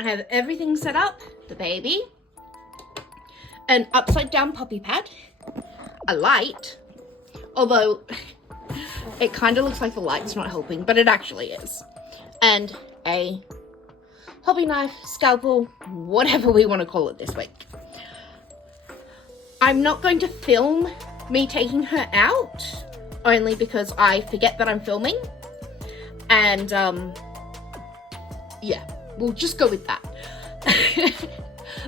I have everything set up. The baby, an upside down puppy pad, a light, although it kind of looks like the light's not helping, but it actually is, and a hobby knife, scalpel, whatever we want to call it this week. I'm not going to film me taking her out, only because I forget that I'm filming, and yeah, we'll just go with that.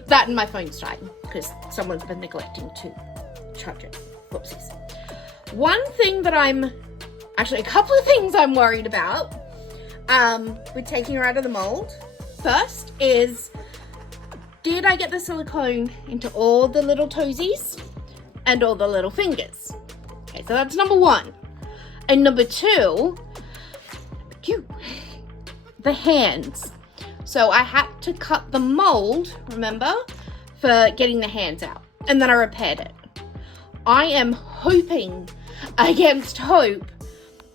That and my phone's dying because someone's been neglecting to charge it. Whoopsies. One thing that actually a couple of things I'm worried about with taking her out of the mold. First is, did I get the silicone into all the little toesies and all the little fingers? Okay, so that's number one. And number two, the hands. So I had to cut the mold, remember, for getting the hands out. And then I repaired it. I am hoping against hope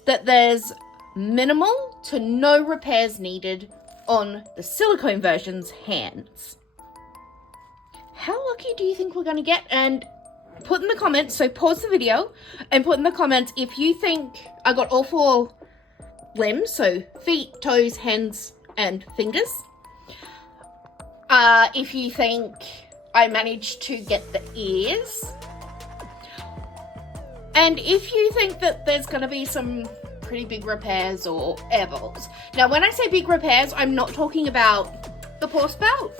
that there's minimal to no repairs needed on the silicone version's hands. How lucky do you think we're going to get? And put in the comments, so pause the video and put in the comments if you think I got all 4 limbs, so feet, toes, hands, and fingers. If you think I managed to get the ears. And if you think that there's going to be some pretty big repairs or air bubbles. Now, when I say big repairs, I'm not talking about the paw spout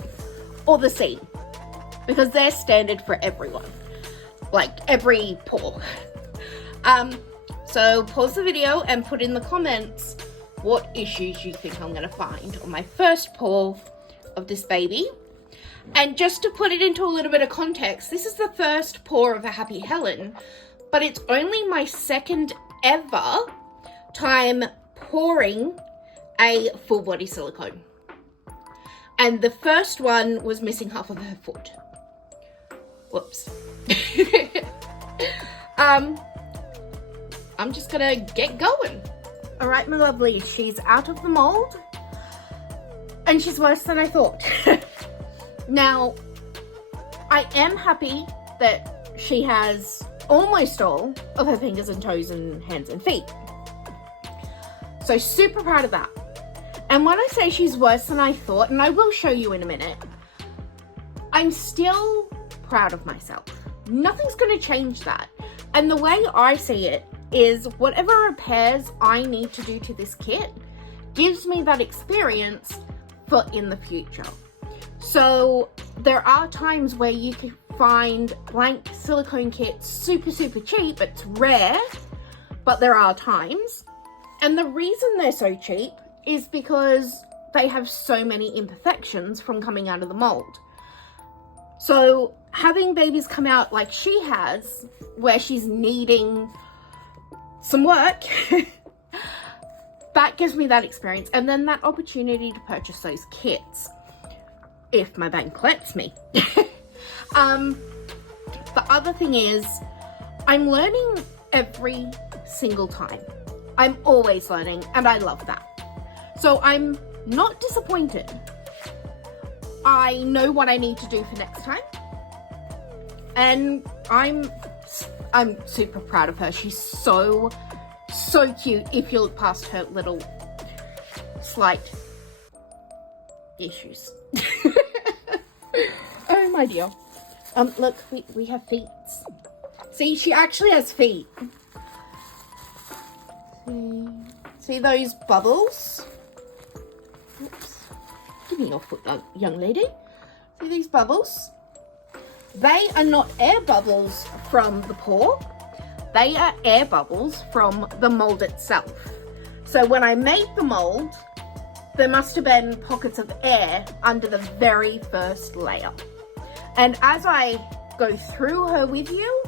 or the seam, because they're standard for everyone, like every paw. So pause the video and put in the comments what issues you think I'm going to find on my first paw of this baby. And just to put it into a little bit of context, this is the first paw of a happy Helen, but it's only my second ever time pouring a full body silicone. And the first one was missing half of her foot. Whoops. I'm just gonna get going. All right, my lovely, she's out of the mold and she's worse than I thought. Now, I am happy that she has almost all of her fingers and toes and hands and feet. So super proud of that. And when I say she's worse than I thought, and I will show you in a minute, I'm still proud of myself. Nothing's going to change that. And the way I see it is whatever repairs I need to do to this kit gives me that experience for in the future. So there are times where you can find blank silicone kits super cheap. It's rare, but there are times. And the reason they're so cheap is because they have so many imperfections from coming out of the mold. So having babies come out like she has, where she's needing some work, that gives me that experience. And then that opportunity to purchase those kits, if my bank lets me. The other thing is, I'm learning every single time. I'm always learning, and I love that. So I'm not disappointed. I know what I need to do for next time. And I'm super proud of her. She's so cute if you look past her little slight issues. Oh my dear. Look, we have feet. See, she actually has feet. See those bubbles? Oops. Give me your foot, young lady. See these bubbles? They are not air bubbles from the paw. They are air bubbles from the mold itself. So when I made the mold, there must have been pockets of air under the very first layer. And as I go through her with you,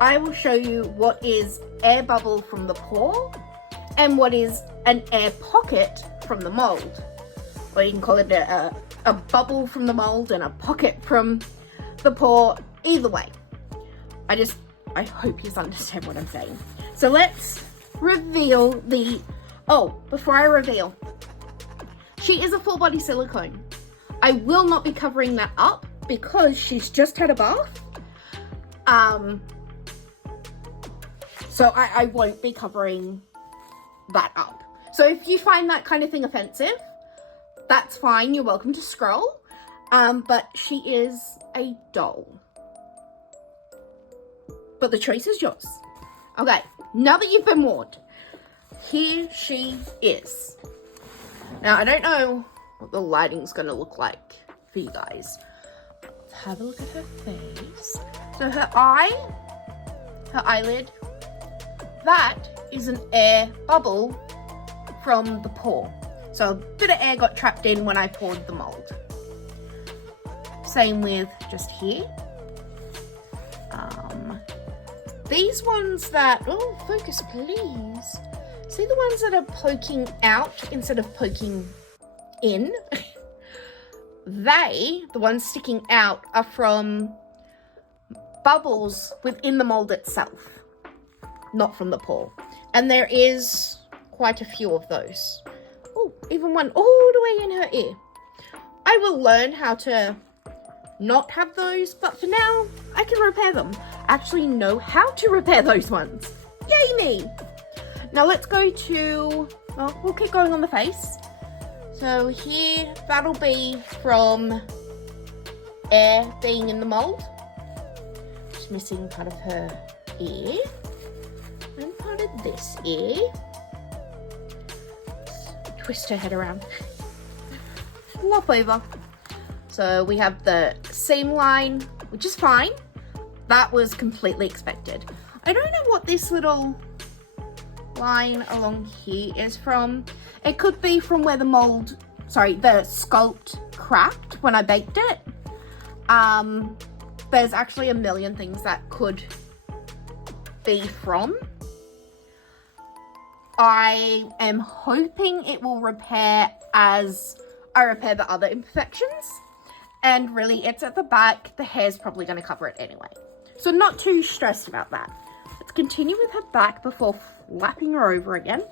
I will show you what is air bubble from the paw and what is an air pocket from the mold. Or you can call it a bubble from the mold and a pocket from the paw. Either way, I hope you understand what I'm saying. So let's reveal before I reveal, she is a full body silicone. I will not be covering that up because she's just had a bath. So I won't be covering that up. So if you find that kind of thing offensive, that's fine. You're welcome to scroll. But she is a doll. But the choice is yours. Okay, now that you've been warned, here she is. Now, I don't know what the lighting's gonna look like for you guys. Let's have a look at her face. So her eye, her eyelid, that is an air bubble from the pour. So a bit of air got trapped in when I poured the mold. Same with just here. These ones that, oh, focus please. See the ones that are poking out instead of poking in? The ones sticking out, are from bubbles within the mold itself, not from the pour. And there is quite a few of those. Oh, even one all the way in her ear. I will learn how to not have those, but for now, I can repair them. I actually know how to repair those ones. Yay me! Now let's go to, well, we'll keep going on the face. So here, that'll be from air being in the mold. Just missing part of her ear and part of this ear. Let's twist her head around. Lop over. So we have the seam line, which is fine. That was completely expected. I don't know what this little line along here is from. It could be from where the mold, sorry, the sculpt cracked when I baked it. There's actually a million things that could be from. I am hoping it will repair as I repair the other imperfections. And really, it's at the back. The hair's probably going to cover it anyway. So not too stressed about that. Let's continue with her back before flapping her over again.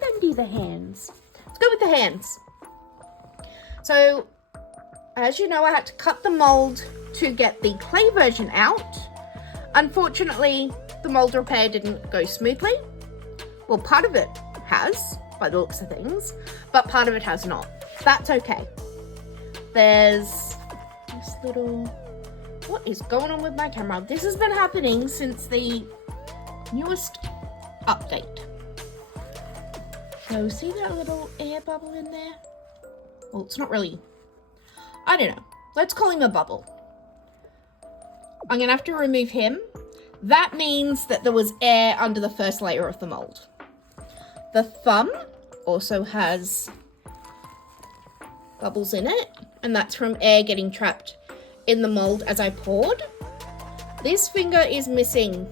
Then do the hands. Let's go with the hands. So, as you know, I had to cut the mold to get the clay version out. Unfortunately, the mold repair didn't go smoothly. Well, part of it has, by the looks of things, but part of it has not. That's okay. There's this little, what is going on with my camera? This has been happening since the newest update. So see that little air bubble in there? Well, it's not really, I don't know. Let's call him a bubble. I'm gonna have to remove him. That means that there was air under the first layer of the mold. The thumb also has bubbles in it, and that's from air getting trapped in the mold as I poured. This finger is missing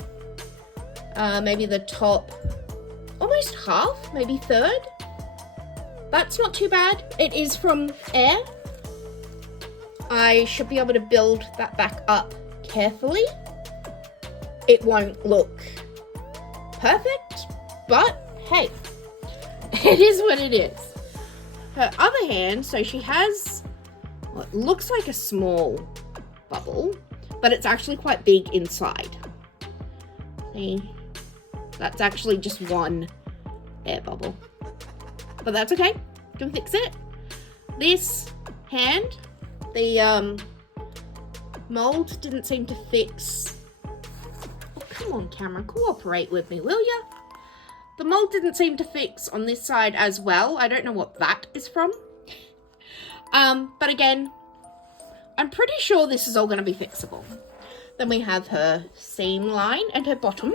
maybe the top, almost half, maybe third. That's not too bad. It is from air. I should be able to build that back up carefully. It won't look perfect, but hey, it is what it is. Her other hand, so she has what looks like a small bubble, but it's actually quite big inside. See, that's actually just one air bubble, but that's okay. Can fix it. This hand, the mold didn't seem to fix. Oh, come on, camera, cooperate with me, will ya? The mold didn't seem to fix on this side as well. I don't know what that is from. But again, I'm pretty sure this is all going to be fixable. Then we have her seam line and her bottom.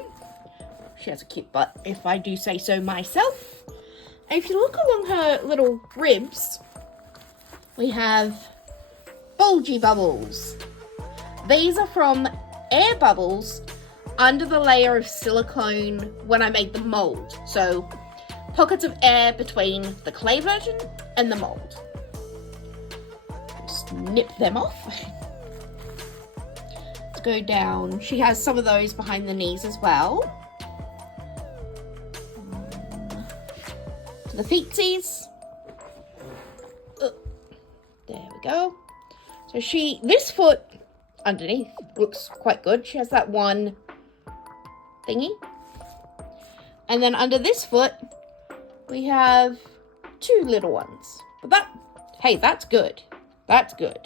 She has a cute butt, if I do say so myself. And if you look along her little ribs, we have bulgy bubbles. These are from air bubbles under the layer of silicone when I made the mold. So pockets of air between the clay version and the mold. Just nip them off. Let's go down. She has some of those behind the knees as well. To the feetsies. There we we go. So this foot underneath looks quite good. She has that one thingy. And then under this foot, we have 2 little ones. But hey, that's good. That's good.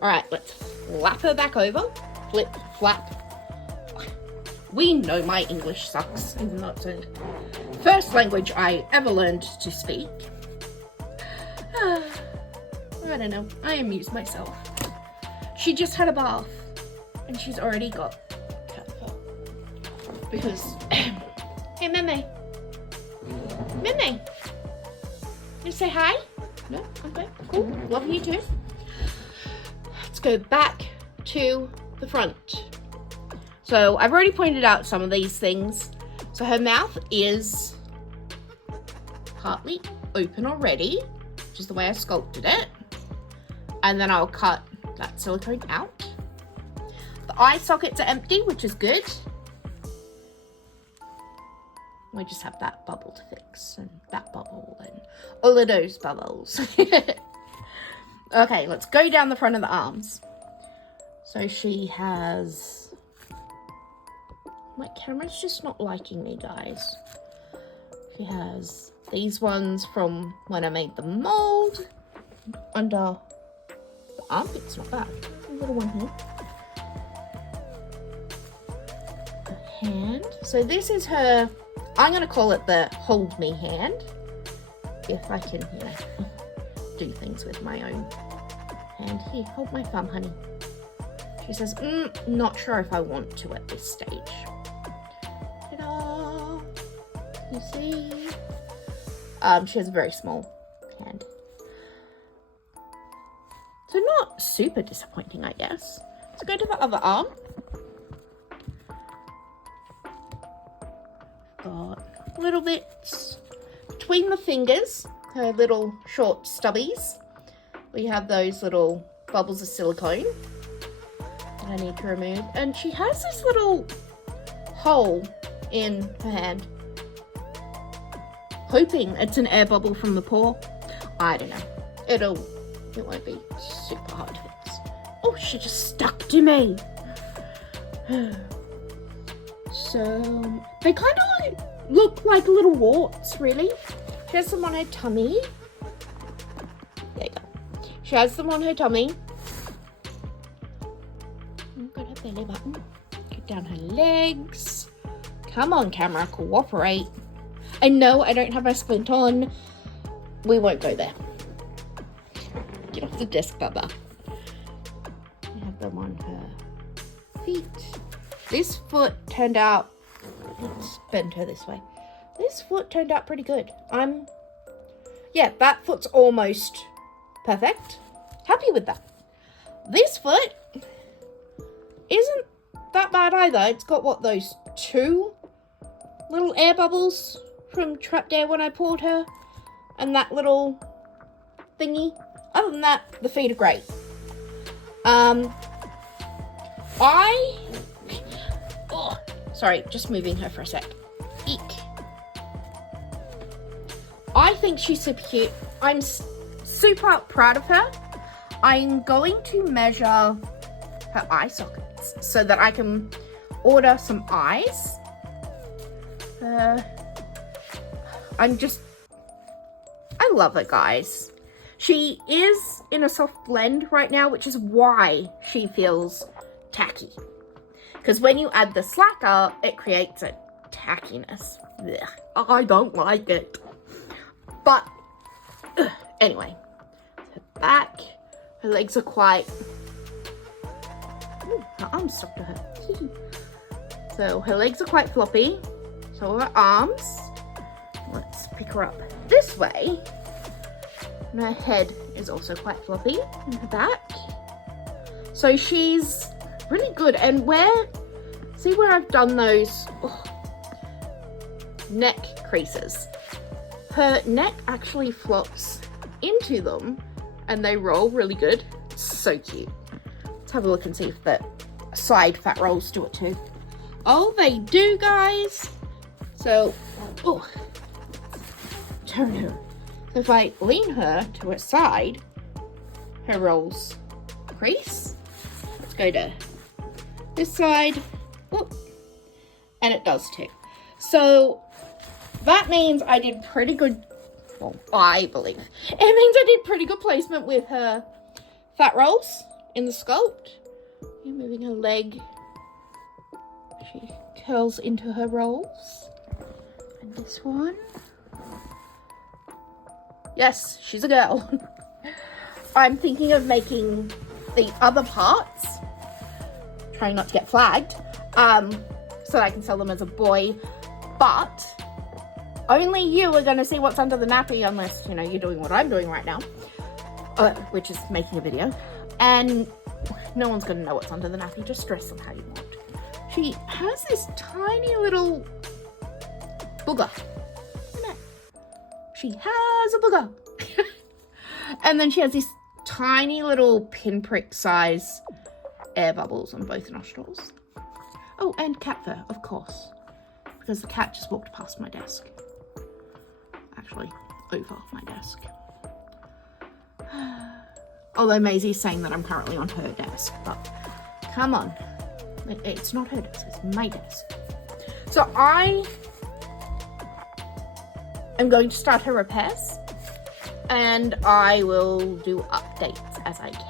All right, let's flap her back over. Flip, flap. We know my English sucks, even though it's the first language I ever learned to speak. I don't know. I amuse myself. She just had a bath, and she's already got cat fur. Because, hey, Meme. Meme. You say hi? No? Okay, cool. Love you too. Let's go back to the front. So I've already pointed out some of these things. So her mouth is partly open already, which is the way I sculpted it. And then I'll cut that silicone out. The eye sockets are empty, which is good. We just have that bubble to fix, and that bubble, and all of those bubbles. Okay, let's go down the front of the arms. So she has... My camera's just not liking me, guys. She has these ones from when I made the mold. Under the armpit's not bad. A little one here. The hand. So this is her... I'm going to call it the hold me hand. If I can, you know, do things with my own hand. Here, hold my thumb, honey. She says, not sure if I want to at this stage. Ta-da! You see? She has a very small hand. So not super disappointing, I guess. Let's go to the other arm. Got little bits between the fingers, her little short stubbies. We have those little bubbles of silicone that I need to remove. And she has this little hole in her hand. Hoping it's an air bubble from the paw. I don't know. It won't be super hard to fix. Oh, she just stuck to me. So, they kind of look like little warts, really. She has them on her tummy. There you go. She has them on her tummy. Got her belly button. Get down her legs. Come on, camera, cooperate. I know I don't have my splint on. We won't go there. Get off the desk, Baba. We have them on her feet. This foot turned out, let's bend her this way. This foot turned out pretty good. Yeah, that foot's almost perfect. Happy with that. This foot isn't that bad either. It's got what, those 2 little air bubbles from trapped air when I poured her, and that little thingy. Other than that, the feet are great. Sorry, just moving her for a sec. Eek. I think she's super cute. I'm super proud of her. I'm going to measure her eye sockets so that I can order some eyes. I love her, guys. She is in a soft blend right now, which is why she feels tacky. Because when you add the slacker, it creates a tackiness. Ugh, I don't like it. But, anyway. Her back. Her legs are quite... Ooh, her arms stuck to her. So, her legs are quite floppy. So are her arms. Let's pick her up this way. And her head is also quite floppy. And her back. So she's really good. And see where I've done those neck creases? Her neck actually flops into them and they roll really good. So cute. Let's have a look and see if the side fat rolls do it too. Oh, they do, guys. So, turn her. So if I lean her to her side, her rolls crease. Let's go to this side. Oop. And it does too. So that means I did pretty good. Well, I believe it means I did pretty good placement with her fat rolls in the sculpt. You're moving her leg. She curls into her rolls. And this one. Yes, she's a girl. I'm thinking of making the other parts, trying not to get flagged, so that I can sell them as a boy, but only you are going to see what's under the nappy unless, you know, you're doing what I'm doing right now, which is making a video, and no one's going to know what's under the nappy. Just dress them how you want. She has this tiny little booger. She has a booger. And then she has this tiny little pinprick size air bubbles on both nostrils. Oh, and cat fur, of course, because the cat just walked past my desk. Actually, over my desk. Although Maisie's saying that I'm currently on her desk, but come on. It's not her desk, it's my desk. So I am going to start her repairs, and I will do updates as I can.